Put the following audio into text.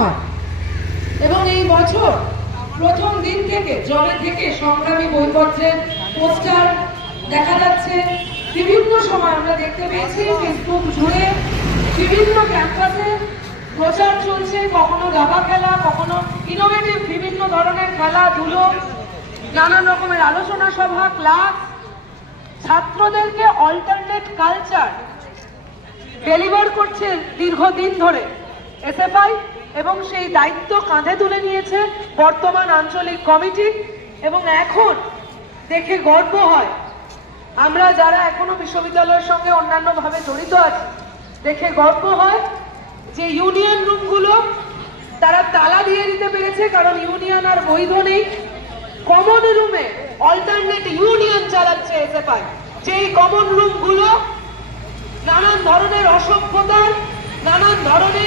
হয়। এবং এই বছর প্রথম দিন থেকে জবে থেকে সংগ্রামী বইপত্রের পোস্টার দেখা যাচ্ছে। বিভিন্ন সময় আমরা দেখতে পেয়েছি ফেসবুক জুড়ে বিভিন্ন ক্যাম্পাসে প্রচার চলছে, কখনো দাবা খেলা, কখনো ইনোভেটিভ বিভিন্ন ধরনের খেলাধুলো, নানান রকমের আলোচনা সভা, ক্লাস, ছাত্রদেরকে অল্টারনেট কালচার ডেলিভার করছে দীর্ঘদিন ধরে এসএফআই, এবং সেই দায়িত্ব কাঁধে তুলে নিয়েছে বর্তমান আঞ্চলিক কমিটি। এবং এখন দেখে গর্ব হয়, আমরা যারা এখনো বিশ্ববিদ্যালয়ের সঙ্গে অন্যান্য ভাবে জড়িত আছি, দেখে গর্ব হয় যে ইউনিয়ন রুমগুলো তারা তালা দিয়ে দিতে পেরেছে, কারণ ইউনিয়ন আর বৈধ নেই। কমন রুমে অল্টারনেট ইউনিয়ন চালাচ্ছে এসএফআই, যেই কমন রুমগুলো নানান ধরনের অসভ্যতার, নানান ধরনের